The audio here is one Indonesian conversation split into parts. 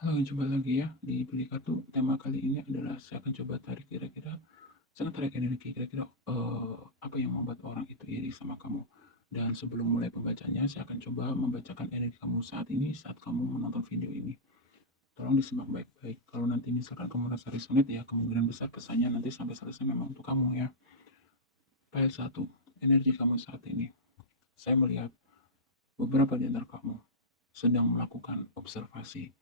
Halo, jumpa lagi ya di Pilih Kartu. Tema kali ini adalah saya akan coba tarik kira-kira, saya akan tarik energi kira-kira apa yang membuat orang itu iri sama kamu. Dan sebelum mulai pembacanya, saya akan coba membacakan energi kamu saat ini saat kamu menonton video ini. Tolong disimak baik-baik. Kalau nanti misalkan kamu merasa resonate ya kemungkinan besar pesannya nanti sampai selesai memang untuk kamu ya. File 1, energi kamu saat ini. Saya melihat beberapa di antara kamu sedang melakukan observasi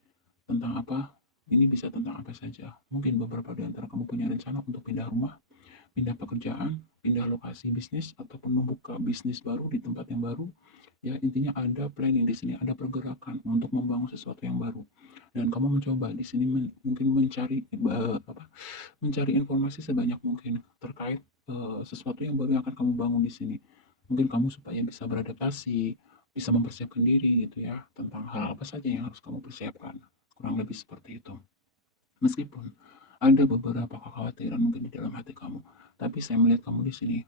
tentang apa. Ini bisa tentang apa saja. Mungkin beberapa di antara kamu punya rencana untuk pindah rumah, pindah pekerjaan, pindah lokasi bisnis, ataupun membuka bisnis baru di tempat yang baru. Ya, intinya ada planning di sini, ada pergerakan untuk membangun sesuatu yang baru. Dan kamu mencoba di sini mungkin mencari mencari informasi sebanyak mungkin terkait sesuatu yang baru yang akan kamu bangun di sini. Mungkin kamu supaya bisa beradaptasi, bisa mempersiapkan diri gitu ya, tentang hal apa saja yang harus kamu persiapkan. Kurang lebih seperti itu. Meskipun ada beberapa kekhawatiran mungkin di dalam hati kamu, tapi saya melihat kamu di sini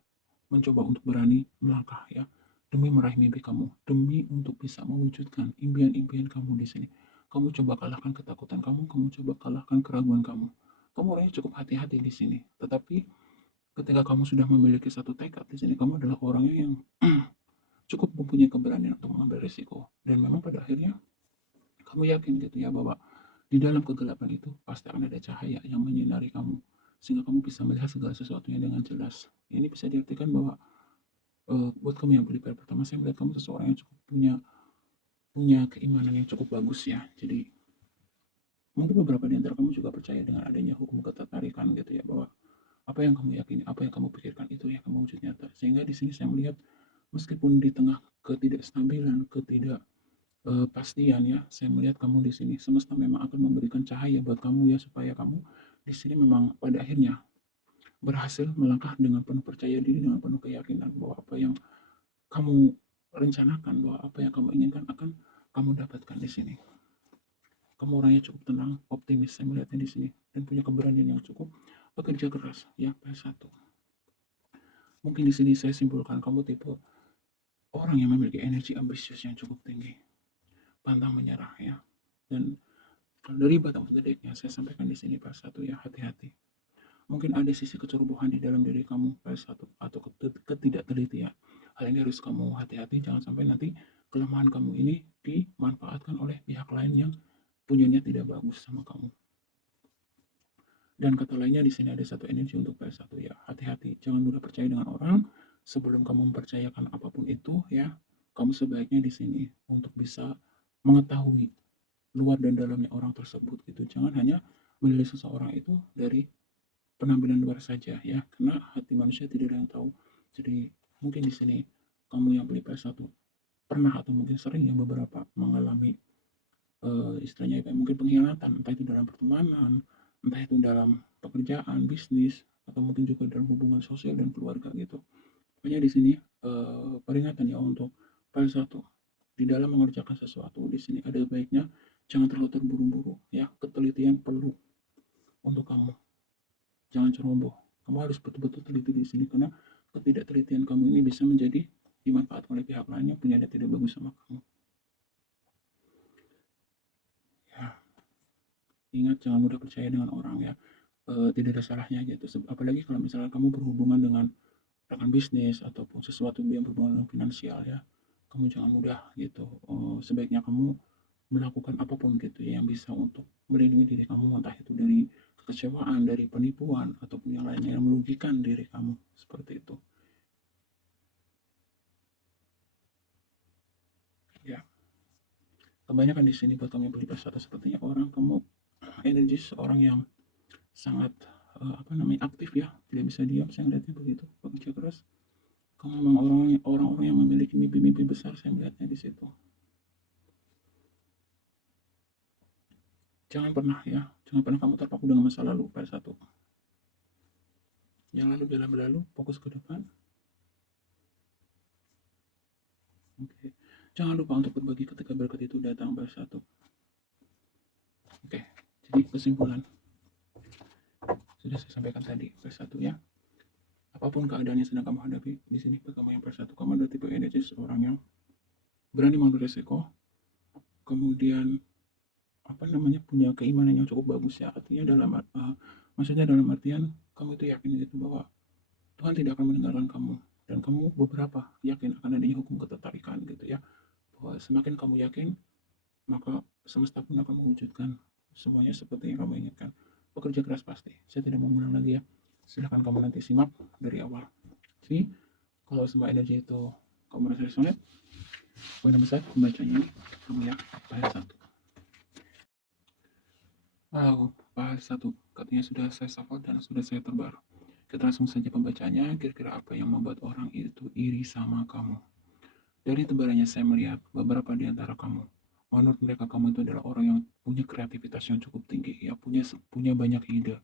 mencoba untuk berani melangkah ya, demi meraih mimpi kamu, demi untuk bisa mewujudkan impian-impian kamu di sini. Kamu coba kalahkan ketakutan kamu, kamu coba kalahkan keraguan kamu. Kamu orangnya cukup hati-hati di sini, tetapi ketika kamu sudah memiliki satu tekad di sini, kamu adalah orangnya yang cukup mempunyai keberanian untuk mengambil risiko. Dan memang pada akhirnya kamu yakin gitu ya bahwa di dalam kegelapan itu pasti akan ada cahaya yang menyinari kamu sehingga kamu bisa melihat segala sesuatunya dengan jelas. Ini bisa diartikan bahwa buat kamu yang beli pertama, saya melihat kamu seseorang yang cukup punya punya keimanan yang cukup bagus ya. Jadi mungkin beberapa di antara kamu juga percaya dengan adanya hukum ketertarikan gitu ya, bahwa apa yang kamu yakini, apa yang kamu pikirkan itu yang kamu wujud nyata. Sehingga di sini saya melihat meskipun di tengah ketidakstabilan, pastian ya, saya melihat kamu di sini. Semesta memang akan memberikan cahaya buat kamu ya, supaya kamu di sini memang pada akhirnya berhasil melangkah dengan penuh percaya diri, dengan penuh keyakinan bahwa apa yang kamu rencanakan, bahwa apa yang kamu inginkan akan kamu dapatkan di sini. Kamu orangnya cukup tenang, optimis, saya melihatnya di sini, dan punya keberanian yang cukup, bekerja keras, ya, P1. Mungkin di sini saya simpulkan kamu tipe orang yang memiliki energi ambisius yang cukup tinggi, pantang menyerah ya. Dan kalau dari bottom of the deck-nya saya sampaikan di sini P1 ya, hati-hati. Mungkin ada sisi kecerobohan di dalam diri kamu P1 atau ketidaktelitian. Hal ini harus kamu hati-hati, jangan sampai nanti kelemahan kamu ini dimanfaatkan oleh pihak lain yang punya niat tidak bagus sama kamu. Dan kata lainnya di sini ada satu energi untuk P1 ya, hati-hati, jangan mudah percaya dengan orang. Sebelum kamu mempercayakan apapun itu ya, kamu sebaiknya di sini untuk bisa mengetahui luar dan dalamnya orang tersebut gitu. Jangan hanya menilai seseorang itu dari penampilan luar saja ya, karena hati manusia tidak ada yang tahu. Jadi mungkin di sini kamu yang beli PS1 pernah atau mungkin sering yang beberapa mengalami istilahnya ya, mungkin pengkhianatan, entah itu dalam pertemanan, entah itu dalam pekerjaan, bisnis, atau mungkin juga dalam hubungan sosial dan keluarga gitu. Makanya di sini peringatan ya untuk PS1 di dalam mengerjakan sesuatu di sini ada baiknya jangan terlalu terburu-buru ya, ketelitian perlu untuk kamu. Jangan ceroboh. Kamu harus betul-betul teliti di sini karena ketidaktelitian kamu ini bisa menjadi dimanfaatkan oleh pihak lain yang punya niat tidak bagus sama kamu. Ya, ingat jangan mudah percaya dengan orang ya. Tidak ada salahnya gitu. Apalagi kalau misalnya kamu berhubungan dengan rekan bisnis ataupun sesuatu yang berhubungan dengan finansial ya. Kamu jangan mudah gitu. Sebaiknya kamu melakukan apapun gitu ya yang bisa untuk melindungi diri kamu, entah itu dari kekecewaan, dari penipuan ataupun yang lainnya yang merugikan diri kamu seperti itu. Ya, kebanyakan di sini buat kamu yang beli wisata sepertinya orang kamu energi seorang yang sangat apa namanya aktif ya, tidak bisa diam. Saya melihatnya begitu, bekerja keras. Kamu memang orang-orang yang memiliki mimpi-mimpi besar, saya melihatnya di situ. Jangan pernah kamu terpaku dengan masa lalu. Pada satu, yang lalu dalam berlalu, fokus ke depan. Oke, jangan lupa untuk berbagi ketika berkat itu datang. Pada satu, oke. Jadi kesimpulan sudah saya sampaikan tadi. Pada satu ya, apapun keadaan yang sedang kamu hadapi di sini, kamu yang persatu, kamu adalah tipe energi seorang yang berani mengambil resiko, kemudian apa namanya, punya keimanan yang cukup bagus ya. Artinya maksudnya dalam artian kamu itu yakin gitu bahwa Tuhan tidak akan meninggalkan kamu, dan kamu beberapa yakin akan adanya hukum ketertarikan gitu ya. Bahwa semakin kamu yakin, maka semesta pun akan mewujudkan semuanya seperti yang kamu inginkan. Bekerja keras pasti. Saya tidak mau mengulang lagi ya. Silahkan kamu nanti simak dari awal. Jadi, kalau semua energi itu kamu merasa resonate, poin nomor satu pembacanya kamu ya, file satu. Wow, file satu katanya sudah saya shuffle dan sudah saya tebar. Kita langsung saja pembacanya. Kira-kira apa yang membuat orang itu iri sama kamu? Dari tebarannya saya melihat beberapa di antara kamu. Menurut mereka kamu itu adalah orang yang punya kreativitas yang cukup tinggi, ya punya punya banyak ide,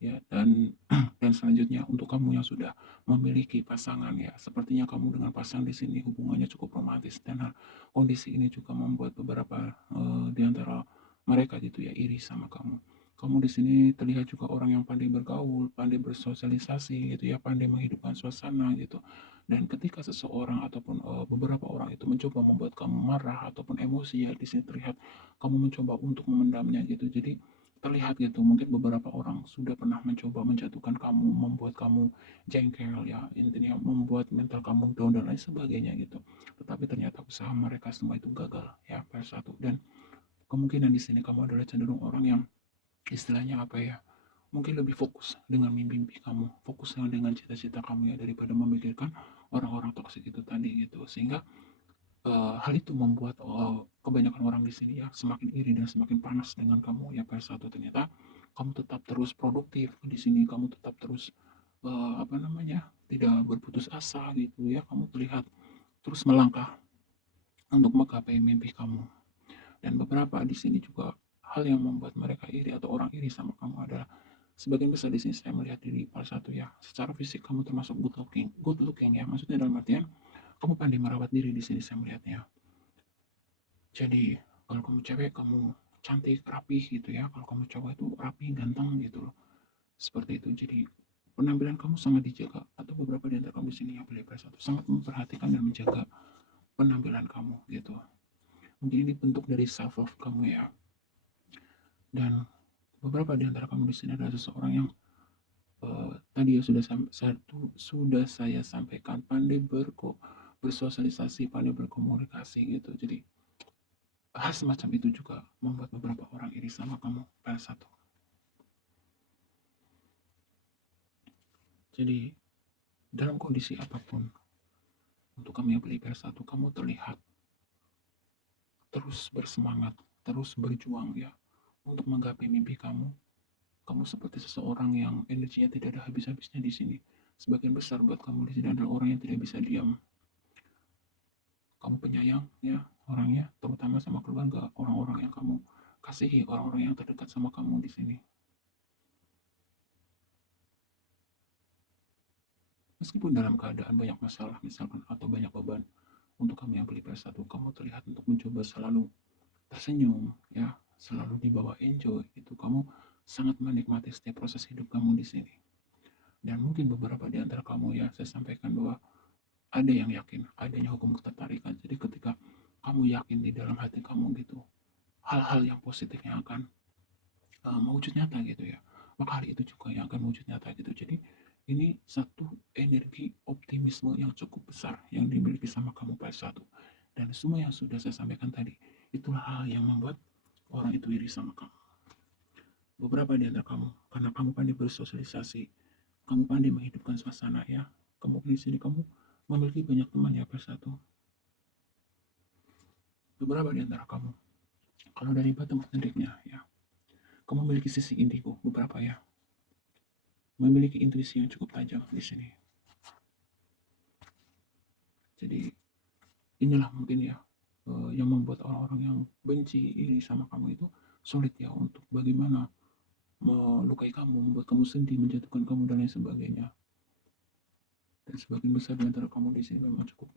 ya. Dan dan selanjutnya untuk kamu yang sudah memiliki pasangan, ya sepertinya kamu dengan pasangan di sini hubungannya cukup romantis, dan kondisi ini juga membuat beberapa di antara mereka gitu ya iri sama kamu. Kamu di sini terlihat juga orang yang pandai bergaul, pandai bersosialisasi gitu ya, pandai menghidupkan suasana gitu. Dan ketika seseorang ataupun beberapa orang itu mencoba membuat kamu marah ataupun emosi, ya di sini terlihat kamu mencoba untuk memendamnya gitu. Jadi terlihat gitu mungkin beberapa orang sudah pernah mencoba menjatuhkan kamu, membuat kamu jengkel, ya intinya membuat mental kamu down dan lain sebagainya gitu. Tetapi ternyata usaha mereka semua itu gagal ya, satu. Dan kemungkinan di sini kamu adalah cenderung orang yang istilahnya apa ya, mungkin lebih fokus dengan mimpi kamu, fokus dengan cita-cita kamu ya, daripada memikirkan orang-orang toksik itu tadi gitu. Sehingga hal itu membuat kebanyakan orang di sini ya semakin iri dan semakin panas dengan kamu ya. Satu, ternyata kamu tetap terus produktif di sini, kamu tetap terus apa namanya, tidak berputus asa gitu ya. Kamu terlihat terus melangkah untuk menggapai mimpi kamu. Dan beberapa di sini juga hal yang membuat mereka iri atau orang iri sama kamu adalah sebagian besar di sini saya melihat diri part satu ya. Secara fisik kamu termasuk good looking ya. Maksudnya dalam artian kamu pandai merawat diri di sini saya melihatnya. Jadi kalau kamu cewek kamu cantik, rapih gitu ya. Kalau kamu cowok itu rapi, ganteng gitu loh. Seperti itu. Jadi penampilan kamu sangat dijaga, atau beberapa di antara kamu di sini yang beli satu sangat memperhatikan dan menjaga penampilan kamu gitu. Mungkin ini bentuk dari self love kamu ya. Dan beberapa di antara kamu di sini adalah seseorang yang tadi ya sudah saya sampaikan, pandai bersosialisasi, pandai berkomunikasi gitu. Jadi hal semacam itu juga membuat beberapa orang iri sama kamu satu. Jadi dalam kondisi apapun, untuk kamu yang beli satu, kamu terlihat terus bersemangat, terus berjuang ya untuk menggapai mimpi kamu. Kamu seperti seseorang yang energinya tidak ada habis-habisnya di sini. Sebagian besar buat kamu di sini adalah orang yang tidak bisa diam. Kamu penyayang ya orangnya, terutama sama keluarga, orang-orang yang kamu kasihi, orang-orang yang terdekat sama kamu di sini. Meskipun dalam keadaan banyak masalah misalkan atau banyak beban, untuk kamu yang beli PS1, kamu terlihat untuk mencoba selalu tersenyum ya, selalu dibawa enjoy. Itu kamu sangat menikmati setiap proses hidup kamu di sini. Dan mungkin beberapa di antara kamu ya, saya sampaikan bahwa ada yang yakin adanya hukum ketertarikan. Jadi ketika kamu yakin di dalam hati kamu gitu, hal-hal yang positif yang akan mewujud nyata gitu ya, maka hal itu juga yang akan mewujud nyata gitu. Jadi ini satu energi optimisme yang cukup besar yang dimiliki sama kamu pada satu. Dan semua yang sudah saya sampaikan tadi, itulah hal yang membuat orang itu iri sama kamu. Beberapa di antara kamu, karena kamu pandai bersosialisasi, kamu pandai menghidupkan suasana ya, kamu di sini kamu memiliki banyak teman ya satu. Beberapa di antara kamu, kalau dari batu matematiknya ya, kamu memiliki sisi indigo beberapa ya, memiliki intuisi yang cukup tajam di sini. Jadi inilah mungkin ya yang membuat orang-orang yang benci iri sama kamu itu sulit ya untuk bagaimana melukai kamu, membuat kamu sedih, menjatuhkan kamu dan lain sebagainya. Dan sebagian besar di antara kamu di sini memang cukup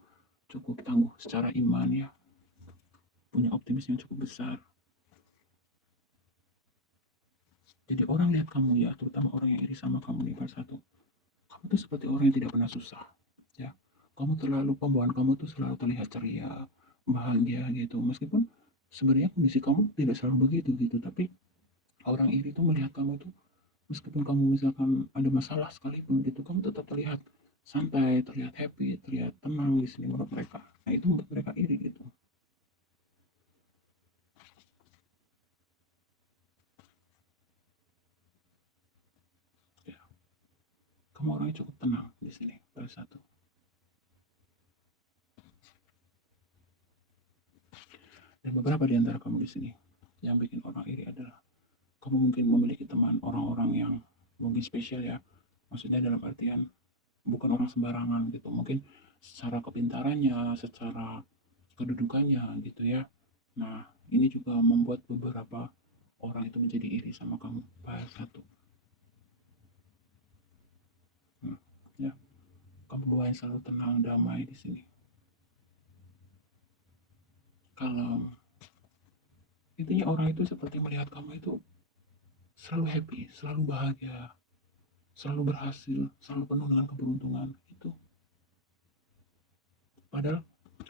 cukup tangguh secara iman ya, punya optimis yang cukup besar. Jadi orang lihat kamu ya, terutama orang yang iri sama kamu di part satu, kamu tuh seperti orang yang tidak pernah susah ya. Kamu terlalu, pembawaan kamu tuh selalu terlihat ceria, bahagia gitu. Meskipun sebenarnya kondisi kamu tidak selalu begitu gitu, tapi orang iri itu melihat kamu itu meskipun kamu misalkan ada masalah sekalipun gitu, kamu tetap terlihat santai, terlihat happy, terlihat tenang di sini menurut mereka. Nah, itu membuat mereka iri gitu. Ya, kamu orangnya cukup tenang di sini pada satu. Dan beberapa di antara kamu di sini yang bikin orang iri adalah kamu mungkin memiliki teman orang-orang yang mungkin spesial ya. Maksudnya dalam artian bukan orang sembarangan gitu. Mungkin secara kepintarannya, secara kedudukannya gitu ya. Nah, ini juga membuat beberapa orang itu menjadi iri sama kamu. Bahas satu. Nah, ya, kamu bawa yang selalu tenang, damai di sini. Kalau intinya orang itu seperti melihat kamu itu selalu happy, selalu bahagia, selalu berhasil, selalu penuh dengan keberuntungan. Itu padahal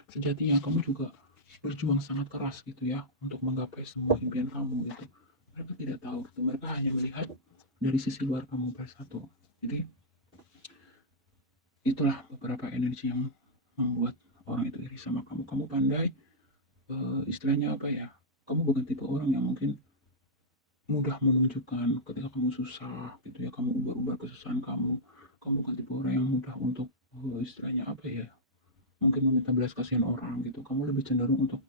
sejatinya kamu juga berjuang sangat keras gitu ya untuk menggapai semua impian kamu gitu. Mereka tidak tahu gitu, mereka hanya melihat dari sisi luar kamu bersatu. Jadi itulah beberapa energi yang membuat orang itu iri sama kamu. Kamu pandai, istilahnya apa ya, kamu bukan tipe orang yang mungkin mudah menunjukkan ketika kamu susah gitu ya, kamu ubah-ubah kesusahan kamu. Kamu bukan tipe orang yang mudah untuk, istilahnya apa ya, mungkin meminta belas kasihan orang gitu. Kamu lebih cenderung untuk,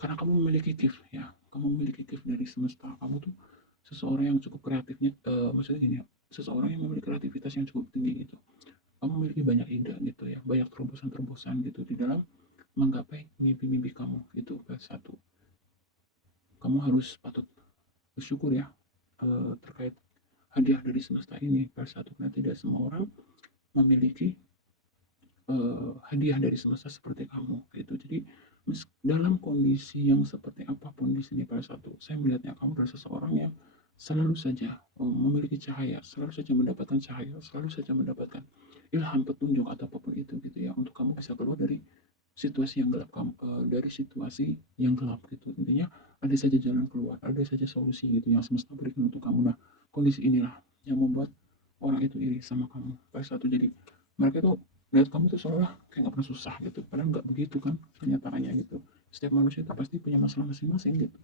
karena kamu memiliki gift ya, kamu memiliki gift dari semesta. Kamu tuh seseorang yang cukup kreatifnya, maksudnya gini ya, seseorang yang memiliki kreativitas yang cukup tinggi gitu. Kamu memiliki banyak ide gitu ya, banyak terobosan-terobosan gitu di dalam menggapai mimpi-mimpi kamu gitu. Satu, kamu harus patut bersyukur ya, terkait hadiah dari semesta ini. Satu, karena tidak semua orang memiliki hadiah dari semesta seperti kamu gitu. Jadi dalam kondisi yang seperti apapun di sini pada satu, saya melihatnya kamu adalah seseorang yang selalu saja memiliki cahaya, selalu saja mendapatkan cahaya, selalu saja mendapatkan ilham, petunjuk atau apapun itu gitu ya, untuk kamu bisa keluar dari situasi yang gelap kamu, dari situasi yang gelap gitu. Intinya ada saja jalan keluar, ada saja solusi gitu yang semesta berikan untuk kamu. Nah, kondisi inilah yang membuat orang itu iri sama kamu pada satu. Jadi mereka itu lihat kamu tuh seolah kayak nggak pernah susah gitu, padahal nggak begitu kan kenyataannya gitu. Setiap manusia itu pasti punya masalah masing-masing gitu.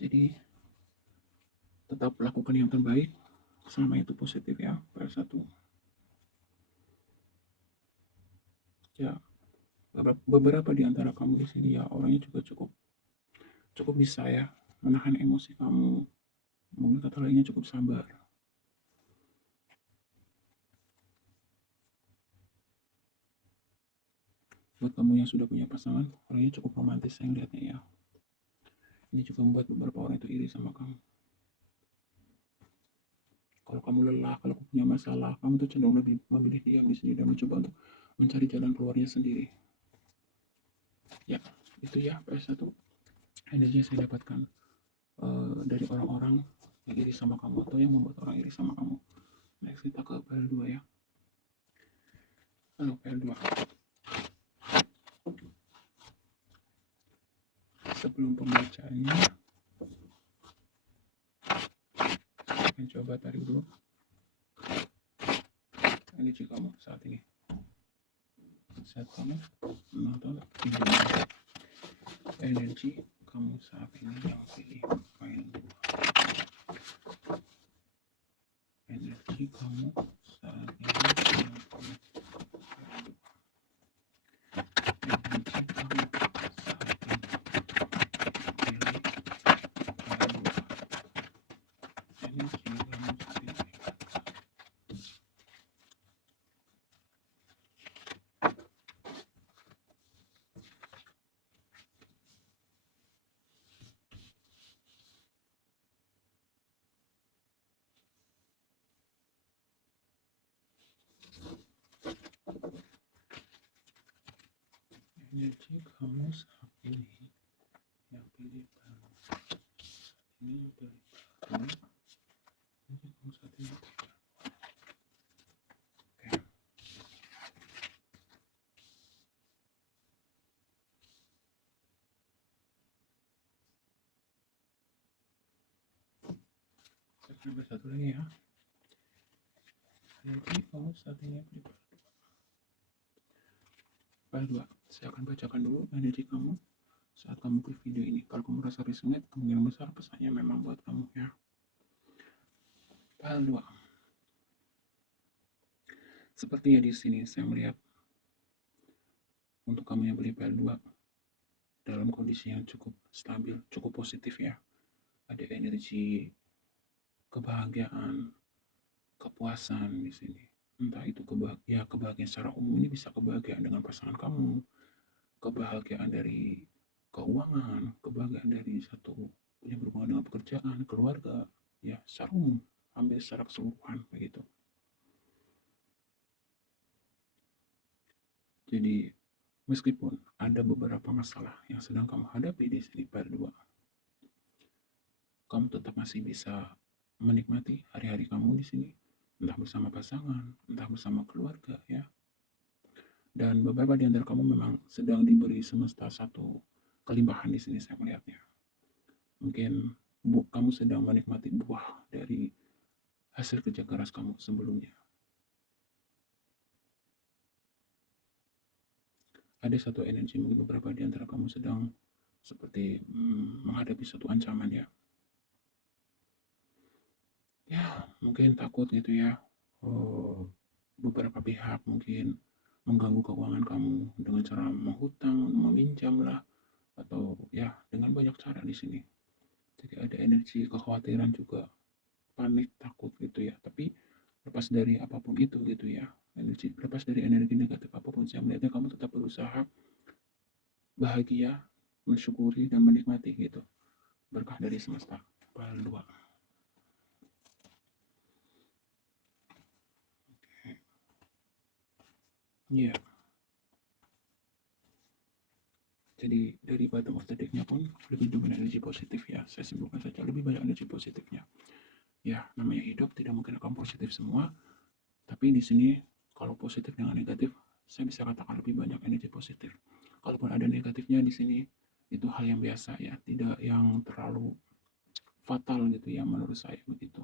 Jadi tetap lakukan yang terbaik selama itu positif ya. Pada satu, ya, beberapa di antara kamu di sini ya orangnya juga cukup cukup bisa ya menahan emosi kamu, mungkin kata lainnya cukup sabar. Buat kamu yang sudah punya pasangan, orangnya cukup romantis saya lihatnya ya. Ini juga membuat beberapa orang itu iri sama kamu. Kalau kamu lelah, kalau kamu punya masalah, kamu tuh cenderung lebih memilih diam di sini dan mencoba untuk mencari jalan keluarnya sendiri. Ya, itu ya PS1 energi yang saya dapatkan dari orang-orang yang iri sama kamu atau yang membuat orang iri sama kamu. Next kita ke PL2 ya. Halo PL2. Sebelum pembacaannya, saya akan coba tarik dulu energi kamu saat ini. Saat kamu menonton video energi kamu saat ini yang pilih file 2. Energi kamu saat ini yang pilih energi kamu saat ini yang pilih baru. Ini yang pilih baru. Energi kamu saat ini. Oke. Ada satu lagi ya. Jadi kamu saat ini file 2. Saya akan bacakan dulu energi kamu saat kamu klik video ini. Kalau kamu merasa resonate, kemungkinan besar pesannya memang buat kamu ya. File 2. Sepertinya di sini saya melihat untuk kamu yang beli file 2 dalam kondisi yang cukup stabil, cukup positif ya. Ada energi kebahagiaan, kepuasan di sini. Entah itu kebahagiaan secara umum, ini bisa kebahagiaan dengan pasangan kamu, kebahagiaan dari keuangan, kebahagiaan dari satu yang berhubungan dengan pekerjaan, keluarga, ya secara umum, hampir secara keseluruhan begitu. Jadi meskipun ada beberapa masalah yang sedang kamu hadapi di sini part 2, kamu tetap masih bisa menikmati hari-hari kamu di sini, entah bersama pasangan, entah bersama keluarga ya. Dan beberapa di antara kamu memang sedang diberi semesta satu kelimpahan di sini saya melihatnya. Mungkin kamu sedang menikmati buah dari hasil kerja keras kamu sebelumnya. Ada satu energi, mungkin beberapa di antara kamu sedang seperti menghadapi satu ancaman ya. Ya, mungkin takut gitu ya. Beberapa pihak mungkin mengganggu keuangan kamu dengan cara menghutang, meminjam lah, atau ya dengan banyak cara di sini. Jadi ada energi kekhawatiran juga, panik, takut gitu ya. Tapi lepas dari apapun itu gitu ya, lepas dari energi negatif apapun, saya melihatnya kamu tetap berusaha bahagia, mensyukuri dan menikmati gitu berkah dari semesta. File 2. Iya. Yeah. Jadi dari bottom of the deck-nya pun lebih dominan energi positif ya. Saya simpulkan saja lebih banyak energi positifnya. Ya, namanya hidup tidak mungkin akan positif semua, tapi di sini kalau positif dengan negatif, saya bisa katakan lebih banyak energi positif. Kalaupun ada negatifnya di sini, itu hal yang biasa ya, tidak yang terlalu fatal gitu ya menurut saya begitu.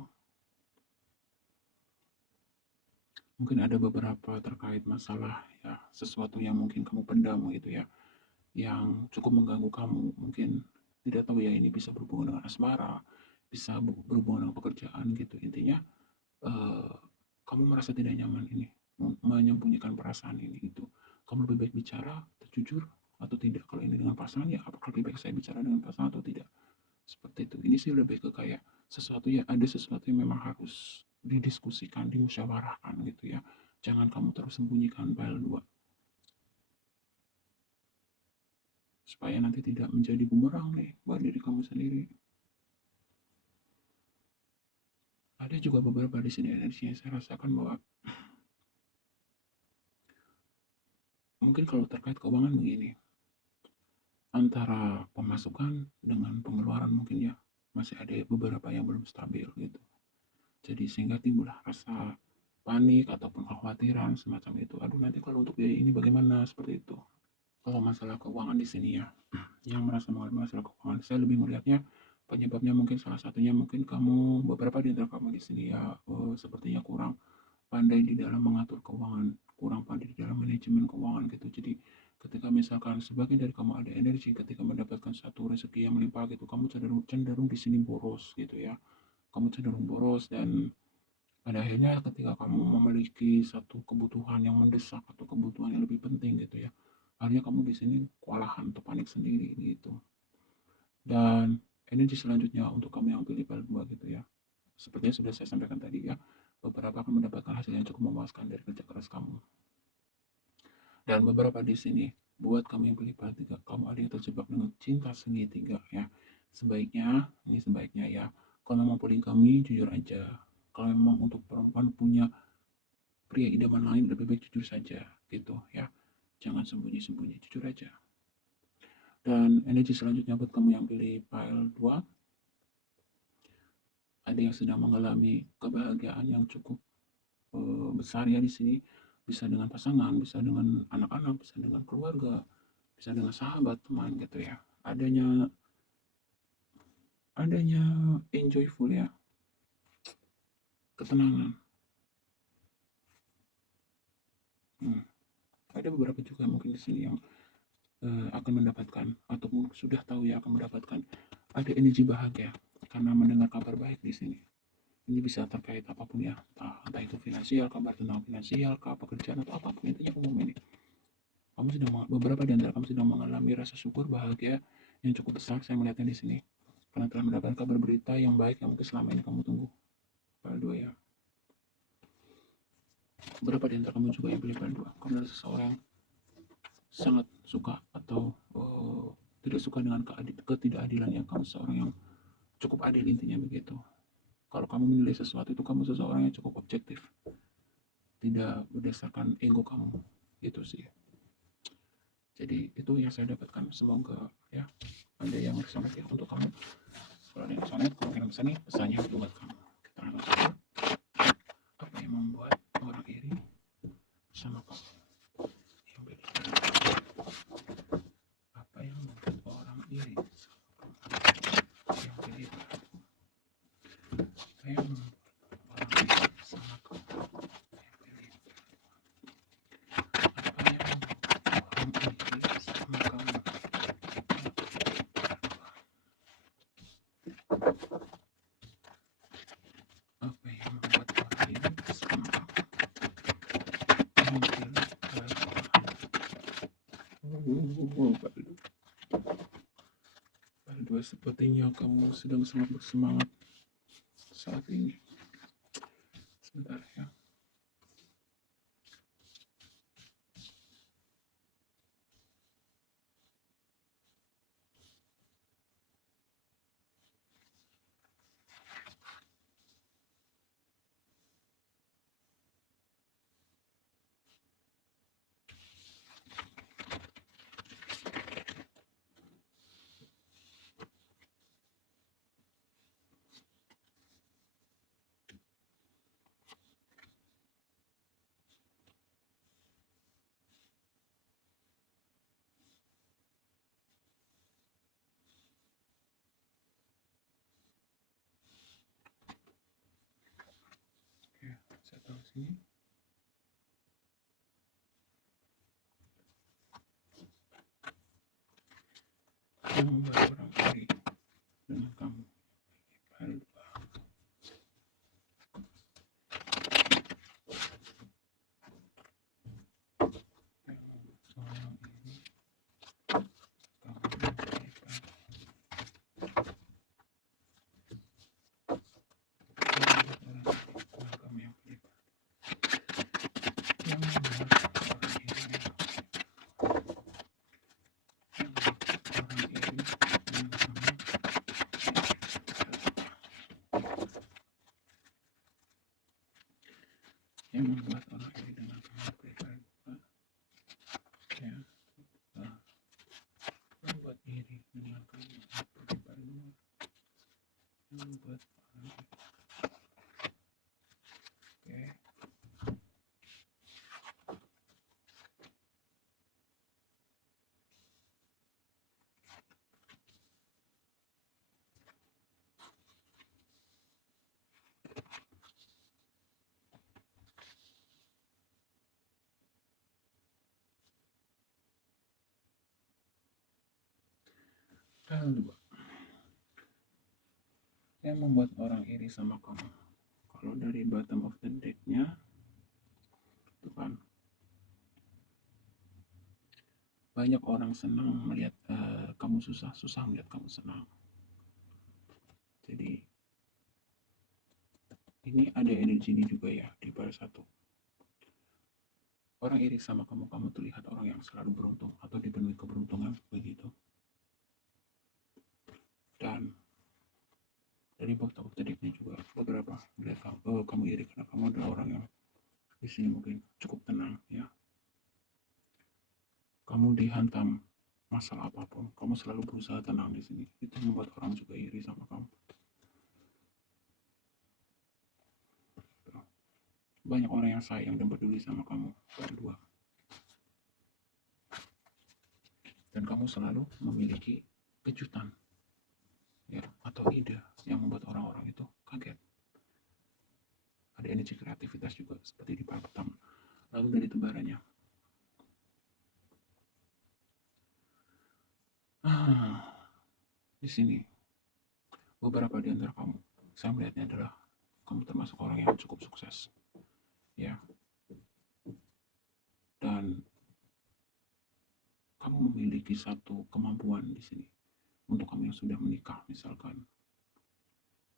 Mungkin ada beberapa terkait masalah ya, sesuatu yang mungkin kamu pendam gitu ya, yang cukup mengganggu kamu. Mungkin tidak tahu ya, ini bisa berhubungan dengan asmara, bisa berhubungan dengan pekerjaan gitu. Intinya eh, kamu merasa tidak nyaman ini, menyembunyikan perasaan ini gitu. Kamu lebih baik bicara, jujur atau tidak. Kalau ini dengan pasangan ya, apakah lebih baik saya bicara dengan pasangan atau tidak? Seperti itu. Ini sih lebih ke kayak sesuatu ya, ada sesuatu yang memang harus didiskusikan, dimusyawarahkan gitu ya. Jangan kamu terus sembunyikan file 2 supaya nanti tidak menjadi bumerang nih buat diri kamu sendiri. Ada juga beberapa di sini energi yang saya rasakan bahwa mungkin kalau terkait keuangan begini, antara pemasukan dengan pengeluaran mungkin ya masih ada beberapa yang belum stabil gitu. Jadi sehingga timbullah rasa panik ataupun kekhawatiran semacam itu. Aduh, nanti kalau untuk biaya ini bagaimana, seperti itu. Kalau masalah keuangan di sini ya, yang merasa mengalami masalah keuangan, saya lebih melihatnya penyebabnya mungkin salah satunya mungkin kamu, beberapa di antara kamu di sini ya, sepertinya kurang pandai di dalam mengatur keuangan, kurang pandai di dalam manajemen keuangan gitu. Jadi ketika misalkan sebagian dari kamu ada energi ketika mendapatkan satu rezeki yang melimpah gitu, kamu cenderung di sini boros gitu ya. Kamu cenderung boros, dan pada akhirnya ketika kamu memiliki satu kebutuhan yang mendesak atau kebutuhan yang lebih penting gitu ya, akhirnya kamu di sini kewalahan atau panik sendiri gitu. Dan energi selanjutnya untuk kamu yang pilih file 2 gitu ya, sepertinya sudah saya sampaikan tadi ya, beberapa akan mendapatkan hasil yang cukup memuaskan dari kerja keras kamu. Dan beberapa di sini, buat kamu yang pilih file 3, kamu ada yang terjebak dengan cinta segitiga ya. Sebaiknya ya, kalau memang poligami jujur aja. Kalau memang untuk perempuan punya pria idaman lain, lebih baik jujur saja gitu ya. Jangan sembunyi-sembunyi, jujur aja. Dan energi selanjutnya buat kamu yang pilih file 2, ada yang sedang mengalami kebahagiaan yang cukup besar ya di sini. Bisa dengan pasangan, bisa dengan anak-anak, bisa dengan keluarga, bisa dengan sahabat, teman gitu ya. Adanya adanya enjoyful ya. ketenangan. Ada beberapa juga mungkin di sini yang akan mendapatkan ataupun sudah tahu ya akan mendapatkan ada energi bahagia karena mendengar kabar baik di sini. Ini bisa terkait apapun ya, entah itu finansial, kabar tentang finansial, pekerjaan atau apapun intinya umum ini. Kamu sedang beberapa di antara kamu sedang mengalami rasa syukur bahagia yang cukup besar. Saya melihatnya di sini karena telah mendapatkan kabar berita yang baik yang mungkin selama ini kamu tunggu. Pada dua ya. Beberapa di antara kamu juga yang pilih pada dua. Kamu adalah seseorang yang sangat suka atau tidak suka dengan ketidakadilan yang kamu seorang yang cukup adil intinya begitu. Kalau kamu menilai sesuatu itu kamu seseorang yang cukup objektif, tidak berdasarkan ego kamu gitu sih. Jadi itu yang saya dapatkan, semoga ya ada yang resonate ya untuk kamu. Kalau ada yang resonate kemungkinan besar nih pesannya buat kamu. Kita langsung apa yang membuat orang iri sama kamu. Apa yang membuat orang iri sama kamu? Yang pilih apa yang membuat orang iri sama kamu? Yang pilih apa yang membuat orang iri sama kamu? Apa yang membuat orang iri sama kamu? Yang pilih Baldo, sepertinya kamu sedang sangat bersemangat saat ini. Sebentar ya. Oke, saya taruh sini. Yang membuat orang iri dengan kamu. Baldo. Orang ini kamu berikan. Kamu yang berikan. Yang membuat orang iri. Yang membuat orang iri dengan kamu berikan. Ya, membuat iri dengan kamu berikan. Yang membuat orang iri. Oke. Kedua, yang membuat orang iri sama kamu. Kalau dari bottom of the deck-nya, itu kan banyak orang senang melihat kamu susah, susah melihat kamu senang. Jadi ini ada energi ini juga ya di bar satu. Orang iri sama kamu, kamu terlihat orang yang selalu beruntung atau dipenuhi keberuntungan begitu. Dan dari bottom of the deck-nya juga beberapa melihat kamu iri karena kamu adalah orang yang di sini mungkin cukup tenang ya. Kamu dihantam masalah apapun, kamu selalu berusaha tenang di sini. Itu membuat orang juga iri sama kamu. Banyak orang yang sayang dan peduli sama kamu berdua. Dan kamu selalu memiliki kejutan ya atau ide yang membuat orang-orang itu kaget. ada energi kreativitas juga seperti di part pertama. Lalu dari tebarannya, di sini beberapa di antara kamu, saya melihatnya adalah kamu termasuk orang yang cukup sukses, ya. Dan kamu memiliki satu kemampuan di sini. Untuk kamu yang sudah menikah, misalkan,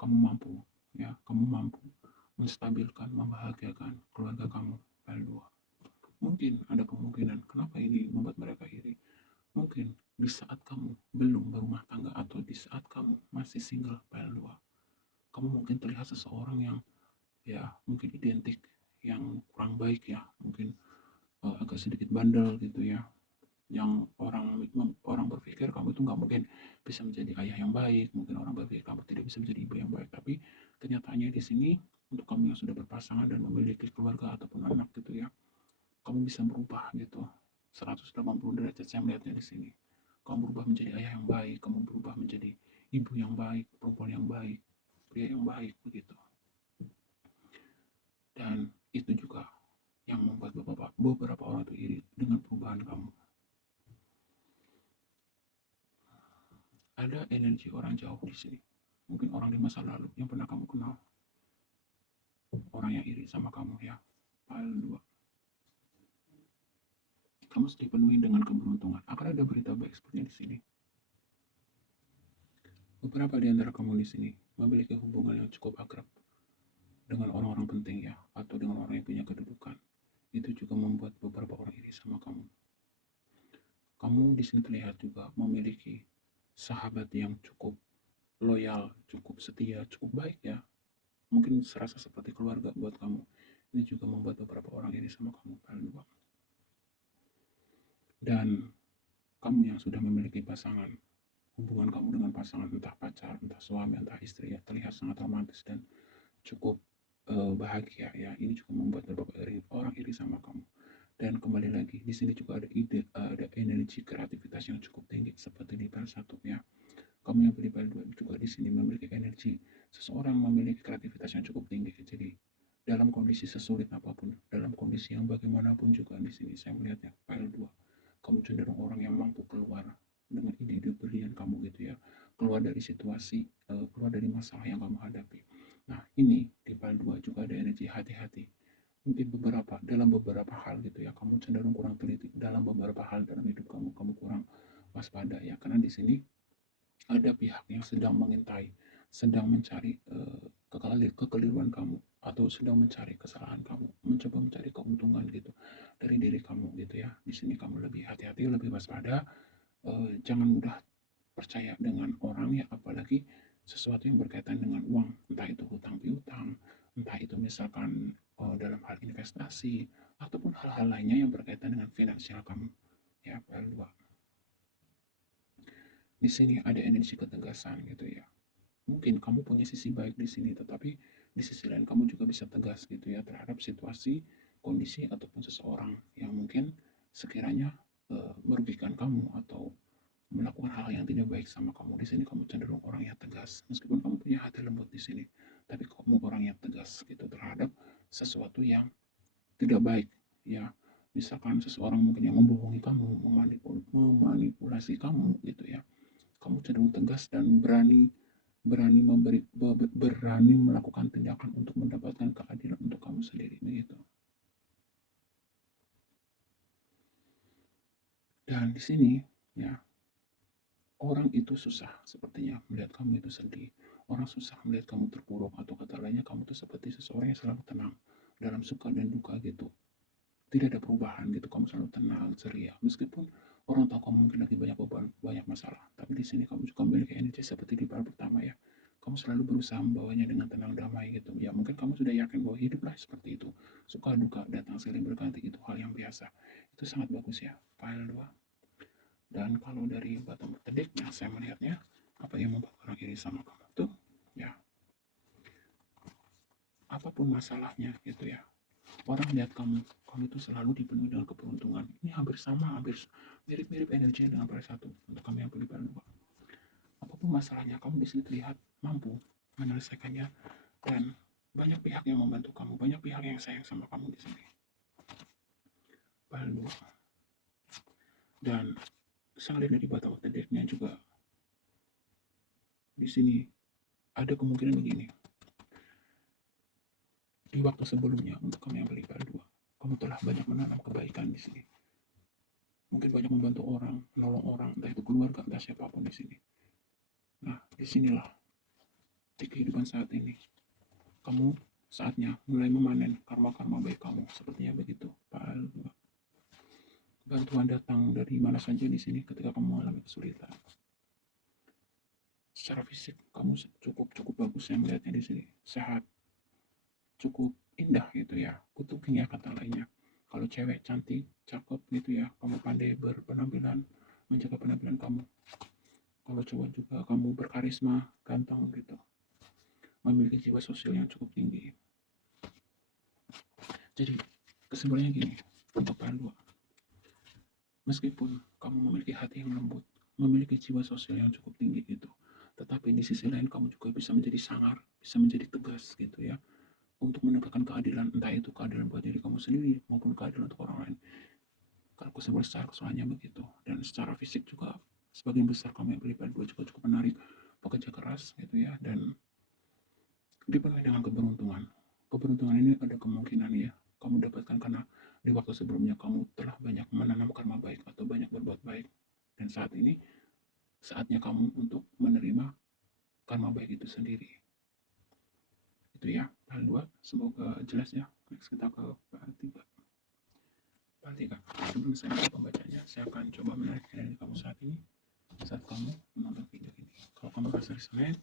kamu mampu, ya, kamu mampu menstabilkan, membahagiakan keluarga kamu. L2. Mungkin ada kemungkinan kenapa ini membuat mereka iri. Mungkin di saat kamu belum berumah tangga atau di saat kamu masih single L2, kamu mungkin terlihat seseorang yang ya mungkin identik yang kurang baik ya, mungkin agak sedikit bandel gitu ya, yang orang berpikir kamu itu nggak mungkin bisa menjadi ayah yang baik, mungkin orang berpikir kamu tidak bisa menjadi ibu yang baik, tapi kenyataannya di sini untuk kamu yang sudah berpasangan dan memiliki keluarga ataupun anak gitu ya, kamu bisa berubah gitu 180 derajat. Saya melihatnya di sini kamu berubah menjadi ayah yang baik, kamu berubah menjadi ibu yang baik, perempuan yang baik, pria yang baik begitu. Dan itu juga yang membuat beberapa orang itu iri dengan perubahan kamu. Ada energi orang jauh di sini, mungkin orang di masa lalu yang pernah kamu kenal, orang yang iri sama kamu ya. File 2. Kamu dipenuhi dengan keberuntungan. Akan ada berita baik seperti di sini. Beberapa di antara kamu di sini memiliki hubungan yang cukup akrab dengan orang-orang penting ya, atau dengan orang yang punya kedudukan. Itu juga membuat beberapa orang iri sama kamu. Kamu di sini terlihat juga memiliki sahabat yang cukup loyal, cukup setia, cukup baik ya. Mungkin serasa seperti keluarga buat kamu. Ini juga membuat beberapa orang iri sama kamu. Dan kamu yang sudah memiliki pasangan, hubungan kamu dengan pasangan, entah pacar, entah suami, entah istri ya, terlihat sangat romantis dan cukup bahagia ya. Ini juga membuat beberapa orang iri sama kamu. Dan kembali lagi, di sini juga ada ada energi kreativitas yang cukup tinggi seperti di file 1 ya. Kamu yang pilih file 2 juga di sini memiliki energi. Seseorang memiliki kreativitas yang cukup tinggi. Jadi dalam kondisi sesulit apapun, dalam kondisi yang bagaimanapun juga di sini saya melihatnya file 2. Kamu cenderung orang yang mampu keluar dengan ide-ide brilian kamu gitu ya. Keluar dari situasi, keluar dari masalah yang kamu hadapi. Nah, ini di file 2 juga ada energi hati-hati. Mungkin dalam beberapa hal gitu ya, kamu cenderung kurang teliti dalam beberapa hal dalam hidup kamu kurang waspada ya, karena di sini ada pihak yang sedang mengintai, sedang mencari kekeliruan kamu atau sedang mencari kesalahan kamu, mencoba mencari keuntungan gitu dari diri kamu gitu ya. Di sini kamu lebih hati-hati, lebih waspada, jangan mudah percaya dengan orang ya, apalagi sesuatu yang berkaitan dengan uang, entah itu hutang piutang, entah itu misalkan dalam hal investasi ataupun hal-hal lainnya yang berkaitan dengan finansial kamu ya. Dua, di sini ada energi ketegasan gitu ya. Mungkin kamu punya sisi baik di sini, tetapi di sisi lain kamu juga bisa tegas gitu ya terhadap situasi, kondisi ataupun seseorang yang mungkin sekiranya merugikan kamu atau melakukan hal yang tidak baik sama kamu. Di sini kamu cenderung orang yang tegas, meskipun kamu punya hati lembut di sini, tapi kamu orang yang tegas gitu terhadap sesuatu yang tidak baik ya. Misalkan seseorang mungkin yang membohongi kamu, memanipulasi kamu gitu ya, kamu cenderung tegas dan berani berani melakukan tindakan untuk mendapatkan keadilan untuk kamu sendiri begitu. Dan di sini ya, orang itu susah sepertinya melihat kamu itu sedih. Orang susah melihat kamu terpuruk, atau kata lainnya kamu itu seperti seseorang yang selalu tenang dalam suka dan duka gitu. Tidak ada perubahan gitu, kamu selalu tenang, ceria. Meskipun orang tahu kamu mungkin lagi banyak beban, banyak masalah, tapi di sini kamu juga memiliki energi seperti di part pertama ya. Kamu selalu berusaha membawanya dengan tenang damai gitu. Ya mungkin kamu sudah yakin bahwa hiduplah seperti itu. Suka duka datang silih berganti, itu hal yang biasa. Itu sangat bagus ya. File 2. Dan kalau dari bottom of the deck-nya saya melihatnya, apa yang membuat orang iri sama kamu tuh ya, apapun masalahnya gitu ya, orang lihat kamu itu selalu dipenuhi dengan keberuntungan. Ini hampir sama, hampir mirip-mirip energinya dengan pada satu untuk kamu yang pilih pada 2. Apapun masalahnya, kamu di sini terlihat mampu menyelesaikannya dan Banyak pihak yang membantu kamu, banyak pihak yang sayang sama kamu di sini. File 2. Dan saya lihat dari bottom of the deck-nya juga di sini ada kemungkinan begini. Di waktu sebelumnya untuk kamu yang beli file 2, kamu telah banyak menanam kebaikan di sini. Mungkin banyak membantu orang, menolong orang, entah itu keluarga, entah siapapun di sini. Nah, disinilah di kehidupan saat ini kamu saatnya mulai memanen karma-karma baik kamu. Sepertinya begitu, File 2. Bantuan datang dari mana saja di sini ketika kamu mengalami kesulitan. Secara fisik kamu cukup bagus yang melihatnya di sini, sehat, cukup indah gitu ya. Kutuking ya kata lainnya. Kalau cewek cantik, cakep gitu ya, kamu pandai berpenampilan, menjaga penampilan kamu. Kalau cowok juga kamu berkarisma, ganteng gitu, memiliki jiwa sosial yang cukup tinggi. Jadi kesimpulannya gini, untuk kalian dua, meskipun kamu memiliki hati yang lembut, memiliki jiwa sosial yang cukup tinggi gitu, tetapi di sisi lain kamu juga bisa menjadi sangar, bisa menjadi tegas gitu ya, untuk menegakkan keadilan, entah itu keadilan buat diri kamu sendiri maupun keadilan untuk orang lain. Kalau kesimpulan secara keseluruhannya begitu. Dan secara fisik juga sebagian besar kamu yang beli dua juga cukup menarik, bekerja keras gitu ya, dan dipenuhi dengan keberuntungan. Keberuntungan ini ada kemungkinan ya kamu dapatkan karena di waktu sebelumnya kamu telah banyak menanam karma baik atau banyak berbuat baik, dan saat ini saatnya kamu untuk menerima karma baik itu sendiri. Itu ya hal dua, semoga jelas ya. Next kita ke hal tiga. Hal tiga, sebelum saya mulai pembacanya, saya akan coba menarik dari kamu saat ini, saat kamu menonton video ini. Kalau kamu merasa resign,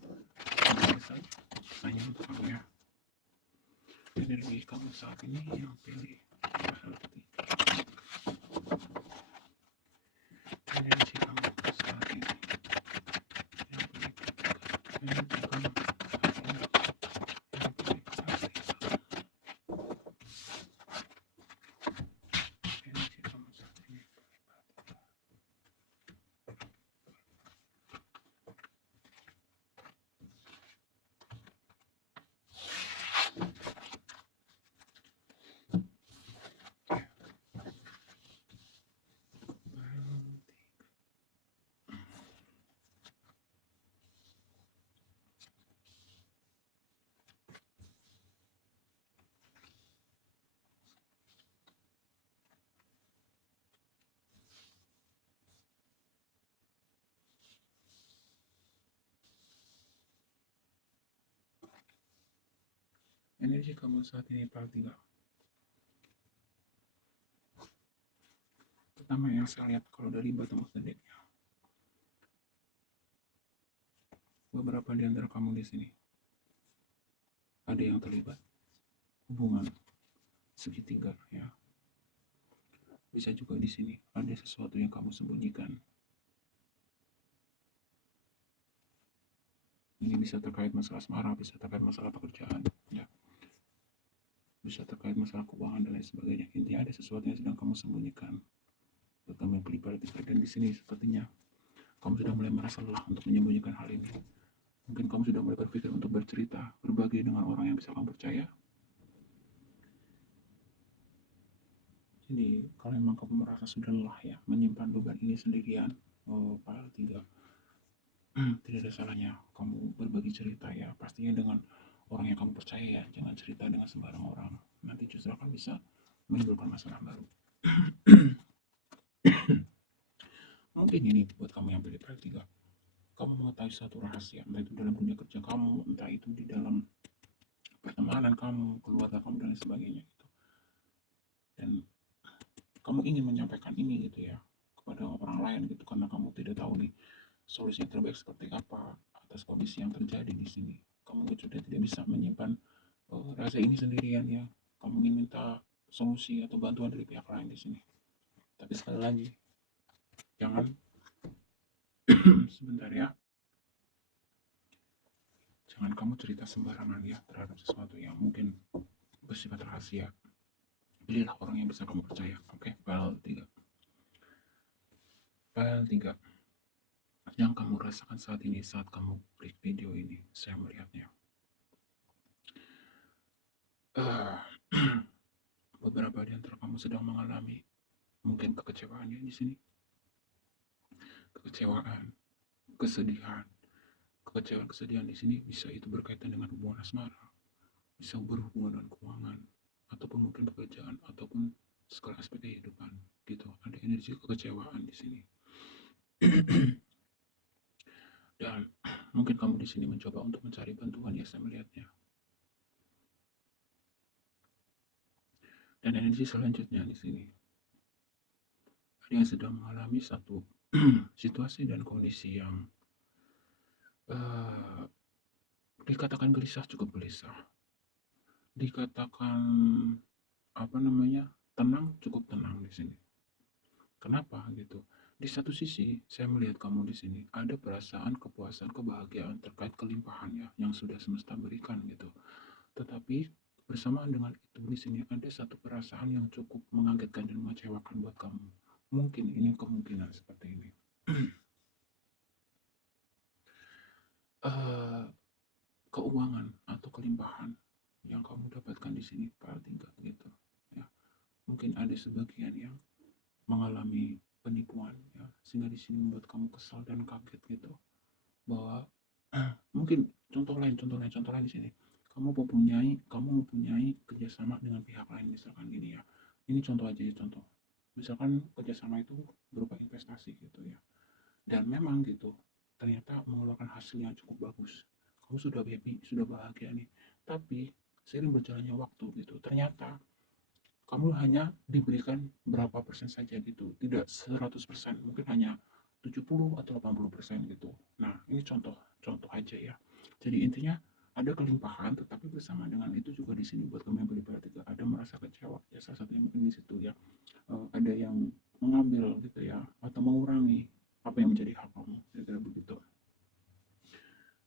tanya untuk kamu ya. Energi kamu saat ini yang pilih hal tiga. Energi kamu saat ini yang pilih tiga. Energi kamu saat ini yang pilih hal tiga. Energi kamu saat ini. Energi kamu saat ini part 3. Pertama yang saya lihat kalau dari bottom of the deck, beberapa di antara kamu di sini ada yang terlibat hubungan segitiga ya. Bisa juga di sini ada sesuatu yang kamu sembunyikan. Ini bisa terkait masalah asmara, bisa terkait masalah pekerjaan, ya. Bisa terkait masalah keuangan dan lain sebagainya. Intinya ada sesuatu yang sedang kamu sembunyikan. Kamu yang pelipar dan di sini sepertinya kamu sudah mulai merasa lelah untuk menyembunyikan hal ini. Mungkin kamu sudah mulai berpikir untuk bercerita, berbagi dengan orang yang bisa kamu percaya. Jadi kalau memang kamu merasa sudah lelah ya menyimpan beban ini sendirian, hal tiga, tidak ada salahnya kamu berbagi cerita ya, pastinya dengan orang yang kamu percaya ya, jangan cerita dengan sembarang orang, nanti justru akan bisa menimbulkan masalah baru. Mungkin ini buat kamu yang pilih part 3, kamu mengetahui satu rahasia, entah itu dalam dunia kerja kamu, entah itu di dalam pertemanan kamu, keluarga kamu dan lain sebagainya gitu. Dan kamu ingin menyampaikan ini gitu ya kepada orang lain gitu, karena kamu tidak tahu nih solusi yang terbaik seperti apa atas kondisi yang terjadi di sini. Kamu sudah tidak bisa menyimpan rasa ini sendirian ya. Kamu ingin minta solusi atau bantuan dari pihak lain di sini. Tapi sekali lagi, jangan sebentar ya. Jangan kamu cerita sembarangan ya terhadap sesuatu yang mungkin bersifat rahasia. Pilihlah orang yang bisa kamu percaya. Oke, file 3. File 3. Yang kamu rasakan saat ini saat kamu klik video ini, saya melihatnya. eee, beberapa di antara kamu sedang mengalami mungkin kekecewaan ya di sini, kekecewaan, kesedihan. Kekecewaan-kesedihan di sini bisa itu berkaitan dengan hubungan asmara, bisa berhubungan dengan keuangan, ataupun mungkin pekerjaan, ataupun segala aspek kehidupan gitu. Ada energi kekecewaan di sini. Dan mungkin kamu di sini mencoba untuk mencari bantuan ya saya melihatnya. Dan energi selanjutnya di sini, ada yang sedang mengalami satu situasi dan kondisi yang eh, dikatakan gelisah, cukup gelisah, dikatakan apa namanya, tenang, cukup tenang di sini. Kenapa gitu? Di satu sisi, saya melihat kamu di sini ada perasaan kepuasan, kebahagiaan terkait kelimpahannya yang sudah semesta berikan gitu. Tetapi bersamaan dengan itu di sini ada satu perasaan yang cukup mengagetkan dan mengecewakan buat kamu. Mungkin ini kemungkinan seperti ini. Eh, Keuangan atau kelimpahan yang kamu dapatkan di sini part 3 gitu. Ya, mungkin ada sebagian yang mengalami penipuan ya, sehingga di sini membuat kamu kesal dan kaget gitu bahwa mungkin contoh lain di sini, kamu mempunyai kerjasama dengan pihak lain misalkan gini ya, ini contoh aja ya, contoh misalkan kerjasama itu berupa investasi gitu ya, dan memang gitu ternyata mengeluarkan hasil yang cukup bagus, kamu sudah happy, sudah bahagia nih, tapi seiring berjalannya waktu gitu ternyata kamu hanya diberikan berapa persen saja gitu, tidak 100%, mungkin hanya 70 atau 80% gitu. Nah, ini contoh contoh aja ya. Jadi intinya ada kelimpahan, tetapi bersama dengan itu juga di sini buat kamu yang berlipat tiga ada merasa kecewa. Ya salah satunya mungkin di situ ya. Ada yang mengambil gitu ya, atau mengurangi apa yang menjadi hak kamu, kira-kira begitu.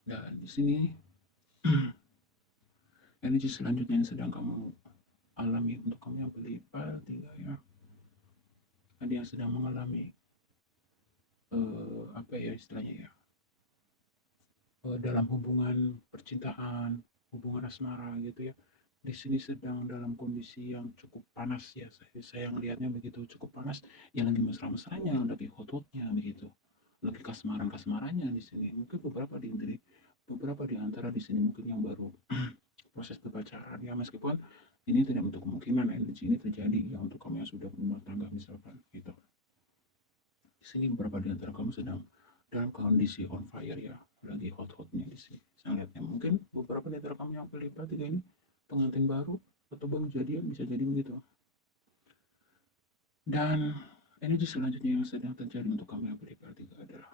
Dan di sini energi selanjutnya yang sedang kamu alami untuk kamu yang berlipat tiga ya, ada yang sedang mengalami apa ya istilahnya ya, dalam hubungan percintaan, hubungan asmara gitu ya. Di sini sedang dalam kondisi yang cukup panas ya. Saya melihatnya begitu, cukup panas. Ya lagi mesra-mesranya, lagi hot-hotnya begitu. Lagi kasmaran-kasmarannya di sini. Mungkin beberapa di antara di sini mungkin yang baru proses berpacaran ya, meskipun ini tidak untuk kemungkinan energi ini terjadi ya untuk kamu yang sudah berumah tangga misalkan gitu. Di sini beberapa di antara kamu sedang dalam kondisi on fire ya, lagi hot-hotnya di sini. Saya lihatnya mungkin beberapa di antara kamu yang pelipar tiga ini pengantin baru atau baru jadian, bisa jadi begitu. Dan energi selanjutnya yang sedang terjadi untuk kamu yang pelipar tiga adalah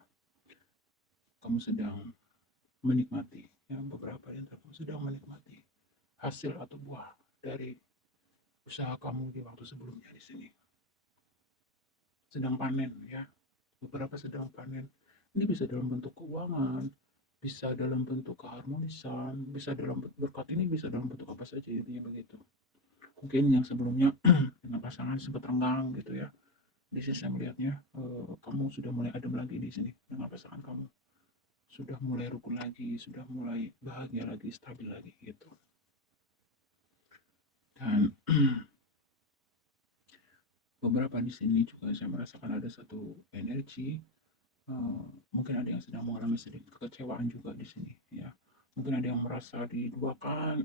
kamu sedang menikmati ya, beberapa di antara kamu sedang menikmati hasil atau buah dari usaha kamu di waktu sebelumnya di sini. Sedang panen ya, beberapa sedang panen. Ini bisa dalam bentuk keuangan, bisa dalam bentuk keharmonisan, bisa dalam berkat, ini bisa dalam bentuk apa saja, intinya begitu. Mungkin yang sebelumnya dengan pasangan sempat renggang gitu ya. Di sini saya melihatnya kamu sudah mulai adem lagi di sini dengan pasangan kamu. Sudah mulai rukun lagi, sudah mulai bahagia lagi, stabil lagi gitu. Dan beberapa di sini juga saya merasakan ada satu energi, mungkin ada yang sedang mengalami sedikit kekecewaan juga di sini ya, mungkin ada yang merasa diduakan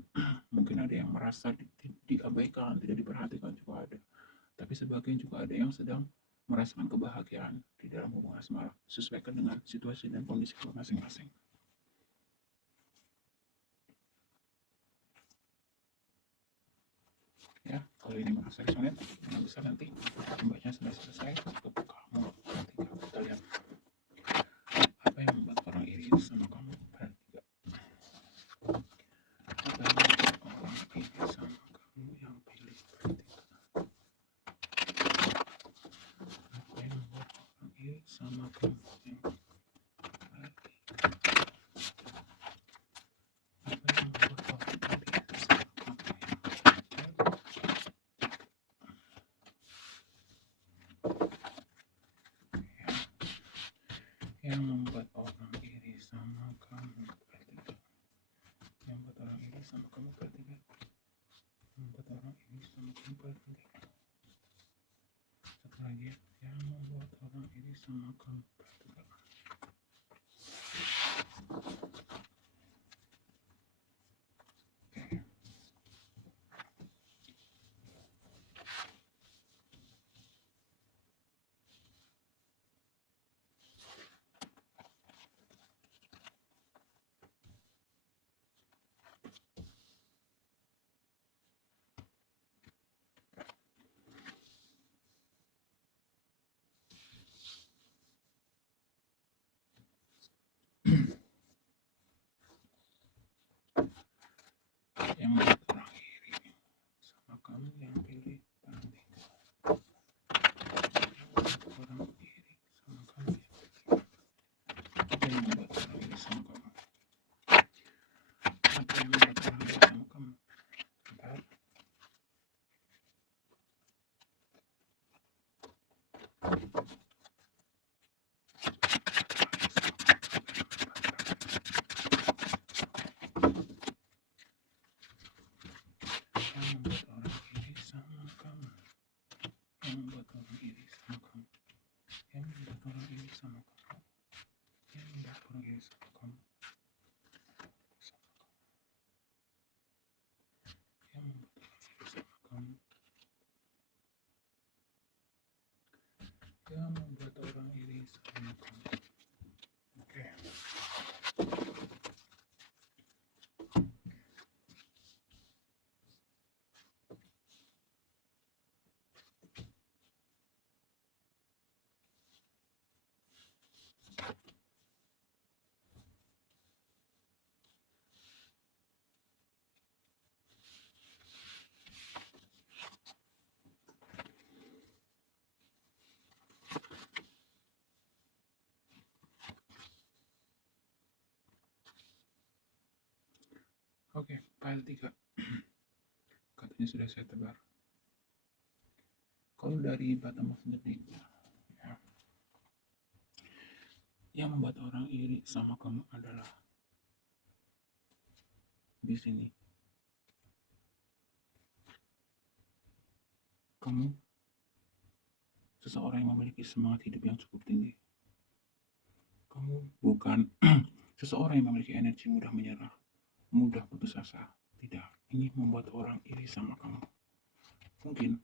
mungkin ada yang merasa diabaikan, tidak diperhatikan juga ada, tapi sebagian juga ada yang sedang merasakan kebahagiaan di dalam hubungan asmara sesuaikan dengan situasi dan kondisi masing-masing ya. Kalau ini merasa resonan, yang bisa nanti membacanya sudah selesai ke kamu, nanti kita lihat apa yang membuat orang iri sama kamu. Sama kamu yang membuat orang iri sama kamu bertiga, yang membuat orang iri sama kamu bertiga. Yang tiga. Satu lagi yang membuat orang iri sama kamu. Yang membuat orang iri sama kamu yang pilih paling tiga. Orang iri sama kamu. Apa yang membuat orang iri sama kamu? Apa yang membuat orang iri sama kamu? Bentar. Yang membuat orang iri sama kamu. Yang membuat orang iri sama kamu. Yang membuat orang iri sama kamu. Yang membuat orang iri sama kamu. Yang membuat orang iri sama kamu. Yang membuat orang iri sama kamu. Oke. Oke, file 3. Katanya sudah saya tebar. Kalau dari bottom of the deck, ya, yang membuat orang iri sama kamu adalah di sini. Kamu seseorang yang memiliki semangat hidup yang cukup tinggi. Kamu bukan seseorang yang memiliki energi mudah menyerah, mudah putus asa. Tidak, ini membuat orang iri sama kamu. Mungkin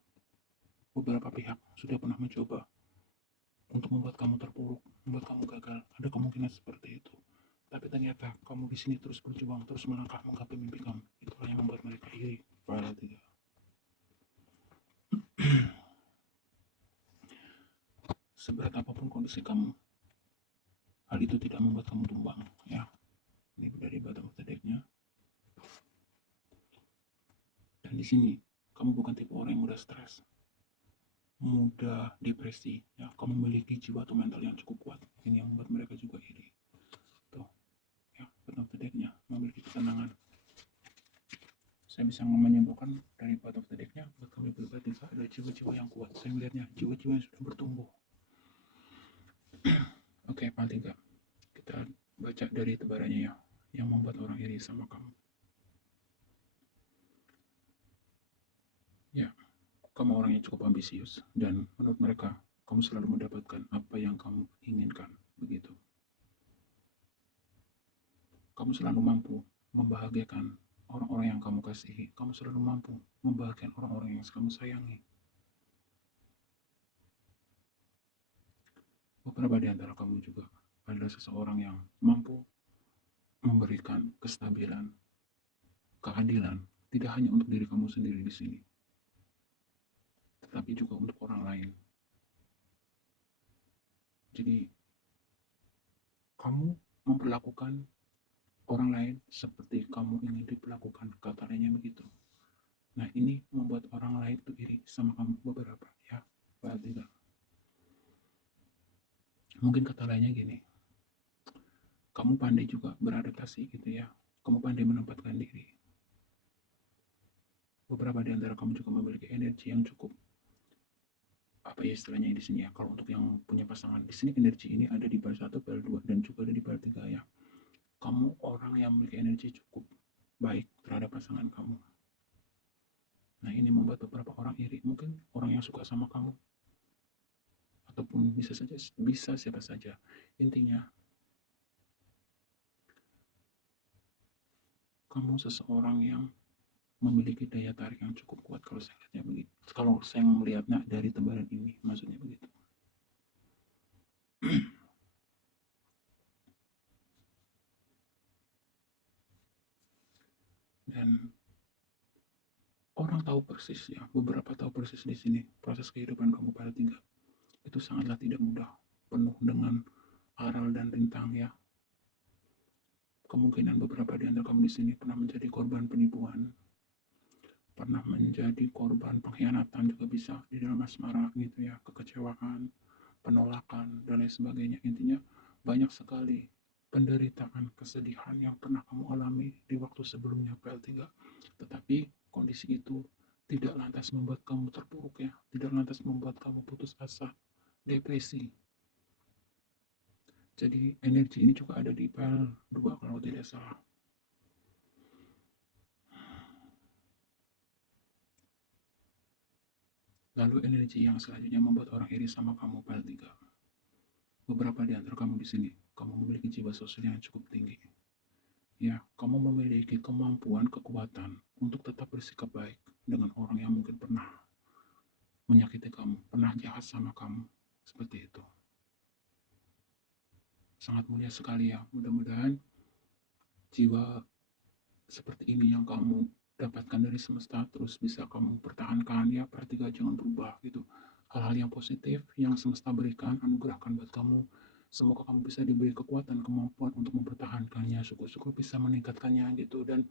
beberapa pihak sudah pernah mencoba untuk membuat kamu terpuruk, membuat kamu gagal. Ada kemungkinan seperti itu. Tapi ternyata kamu di sini terus berjuang, terus melangkah menggapai mimpi kamu. Itulah yang membuat mereka iri. File 3. Seberat apapun kondisi kamu, hal itu tidak membuat kamu tumbang. Ya, ini dari bottom of the deck-nya. Dan di sini kamu bukan tipe orang yang mudah stres, mudah depresi. Ya, kamu memiliki jiwa atau mental yang cukup kuat. Ini yang membuat mereka juga iri. Tuh, ya, bottom of the deck-nya memiliki ketenangan. Saya bisa menyimpulkan dari bottom of the deck-nya buat kami pribadi adalah jiwa-jiwa yang kuat. Saya melihatnya jiwa-jiwa yang sudah bertumbuh. Oke, file 3. Kita baca dari tebarannya ya, yang membuat orang iri sama kamu. Ya, kamu orang yang cukup ambisius dan menurut mereka kamu selalu mendapatkan apa yang kamu inginkan, begitu. Kamu selalu mampu membahagiakan orang-orang yang kamu kasihi. Kamu selalu mampu membahagiakan orang-orang yang kamu sayangi. Beberapa di antara kamu juga adalah seseorang yang mampu memberikan kestabilan, keadilan, tidak hanya untuk diri kamu sendiri di sini, tetapi juga untuk orang lain. Jadi, kamu memperlakukan orang lain seperti kamu ingin diperlakukan, katanya begitu. Nah, ini membuat orang lain tuh iri sama kamu beberapa, ya. Tidak. Mungkin kata lainnya gini, kamu pandai juga beradaptasi gitu ya. Kamu pandai menempatkan diri. Beberapa di antara kamu juga memiliki energi yang cukup. Apa ya istilahnya di sini ya? Kalau untuk yang punya pasangan di sini energi ini ada di bar 1, bar 2 dan juga ada di bar 3 ya. Kamu orang yang memiliki energi cukup baik terhadap pasangan kamu. Nah, ini membuat beberapa orang iri, mungkin orang yang suka sama kamu, ataupun bisa siapa saja. Intinya, kamu seseorang yang memiliki daya tarik yang cukup kuat kalau saya lihatnya begitu. Kalau saya melihatnya dari tebaran ini, maksudnya begitu. Dan orang tahu persis ya, beberapa tahu persis di sini proses kehidupan kamu pada tiga itu sangatlah tidak mudah, penuh dengan aral dan rintang ya. Kemungkinan beberapa di antara kamu di sini pernah menjadi korban penipuan, pernah menjadi korban pengkhianatan juga bisa di dalam asmara gitu ya, kekecewaan, penolakan dan lain sebagainya. Intinya banyak sekali penderitaan, kesedihan yang pernah kamu alami di waktu sebelumnya PL3. Tetapi kondisi itu tidak lantas membuat kamu terpuruk ya, tidak lantas membuat kamu putus asa, depresi. Jadi energi ini juga ada di PL2 kalau tidak salah. Lalu energi yang selanjutnya membuat orang iri sama kamu PL3. Beberapa di antara kamu di sini, kamu memiliki jiwa sosial yang cukup tinggi. Ya, kamu memiliki kemampuan, kekuatan untuk tetap bersikap baik dengan orang yang mungkin pernah menyakiti kamu, pernah jahat sama kamu. Seperti itu. Sangat mulia sekali ya. Mudah-mudahan jiwa seperti ini yang kamu dapatkan dari semesta terus bisa kamu pertahankan ya. Pertiga jangan berubah gitu. Hal-hal yang positif yang semesta berikan, anugerahkan buat kamu. Semoga kamu bisa diberi kekuatan, kemampuan untuk mempertahankannya, syukur-syukur bisa meningkatkannya gitu. Dan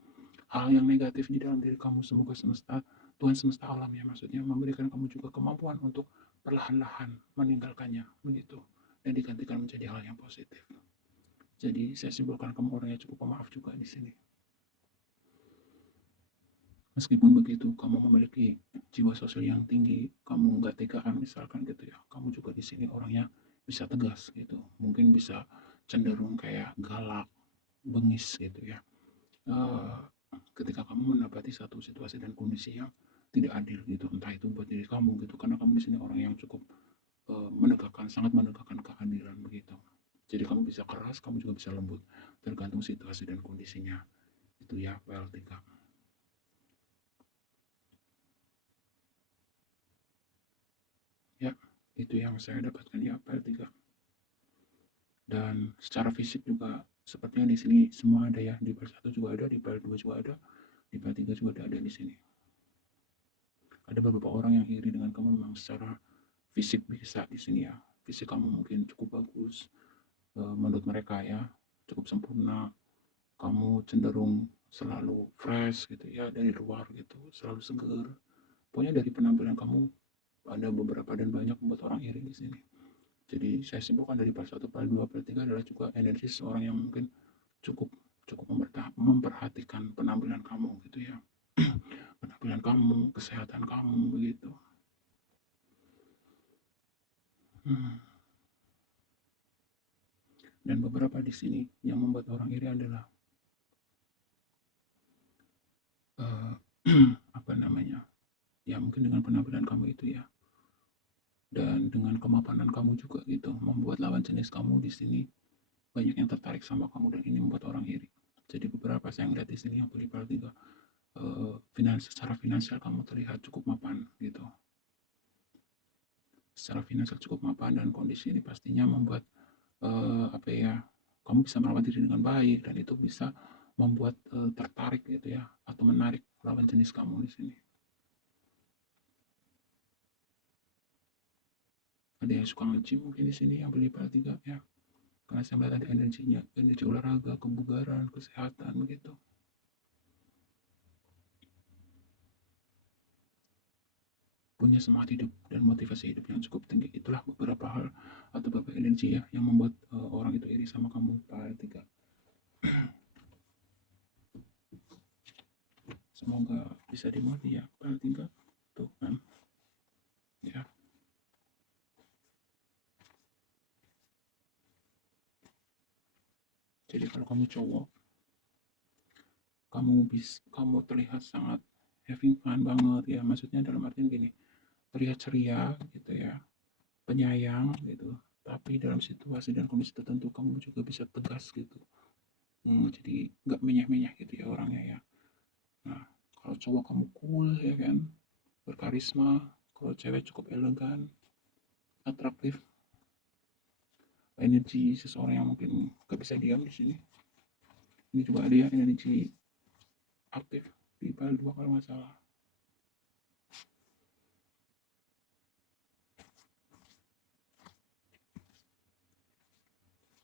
hal yang negatif di dalam diri kamu, semoga semesta, Tuhan semesta alam ya maksudnya, memberikan kamu juga kemampuan untuk perlahan-lahan meninggalkannya begitu, dan digantikan menjadi hal yang positif. Jadi saya simpulkan kamu orang yang cukup pemaaf juga di sini. Meskipun begitu, kamu memiliki jiwa sosial yang tinggi, kamu nggak tegaan misalkan gitu ya. Kamu juga di sini orangnya bisa tegas gitu. Mungkin bisa cenderung kayak galak, bengis gitu ya. Eh, Ketika kamu mendapati satu situasi dan kondisi yang tidak adil gitu, entah itu buat diri kamu gitu, karena kamu di sini orang yang cukup sangat menegakkan keadilan begitu. Jadi kamu bisa keras, kamu juga bisa lembut, tergantung situasi dan kondisinya. Itu ya PL3. Ya, itu yang saya dapatkan ya PL3. Dan secara fisik juga sepertinya di sini semua ada ya, di PL1 juga ada, di PL2 juga ada, di PL3 juga ada di sini. Ada beberapa orang yang iri dengan kamu memang secara fisik bisa di sini ya. Fisik kamu mungkin cukup bagus menurut mereka ya, cukup sempurna. Kamu cenderung selalu fresh gitu ya dari luar gitu, selalu seger. Pokoknya dari penampilan kamu ada beberapa dan banyak membuat orang iri di sini. Jadi saya simpulkan dari part 1, part 2, part 3 adalah juga energi seorang yang mungkin cukup cukup memperhatikan penampilan kamu gitu ya. Penampilan kamu, kesehatan kamu begitu. Hmm. Dan beberapa di sini yang membuat orang iri adalah uh, apa namanya? Ya mungkin dengan penampilan kamu itu ya. Dan dengan kemapanan kamu juga gitu, membuat lawan jenis kamu di sini banyak yang tertarik sama kamu dan ini membuat orang iri. Jadi beberapa saya ngeliat di sini yang beli juga secara finansial kamu terlihat cukup mapan gitu. Secara finansial cukup mapan dan kondisi ini pastinya membuat apa ya, kamu bisa merawat diri dengan baik dan itu bisa membuat tertarik gitu ya atau menarik lawan jenis kamu di sini. Ada yang suka nge-gym mungkin di sini yang beli tiga ya. Karena saya melihat ada energinya, energi olahraga, kebugaran, kesehatan begitu. Punya semangat hidup dan motivasi hidup yang cukup tinggi. Itulah beberapa hal atau beberapa energi ya yang membuat orang itu iri sama kamu Pak Tiga. Semoga bisa dimengerti ya Pak Tiga. Tuh kan. Ya. Jadi kalau kamu cowok, kamu terlihat sangat having fun banget ya, maksudnya dalam artian gini, terlihat ceria gitu ya, penyayang gitu, tapi dalam situasi dan kondisi tertentu kamu juga bisa tegas gitu. Jadi nggak menyah-menyah gitu ya orangnya ya. Nah, kalau cowok kamu cool ya kan, berkarisma, kalau cewek cukup elegan, atraktif, energi seseorang yang mungkin gak bisa diam di sini. Ini juga ada ya energi aktif di file 2 kalau nggak salah.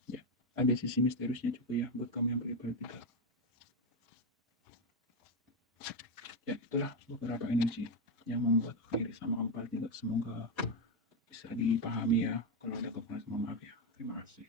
Ya, ada sisi misteriusnya juga ya buat kamu yang beribal 3. Ya, itulah beberapa energi yang membuat aku sama kamu 3. Semoga bisa dipahami ya. Kalau ada kekurangan, mohon maaf ya. Terima kasih.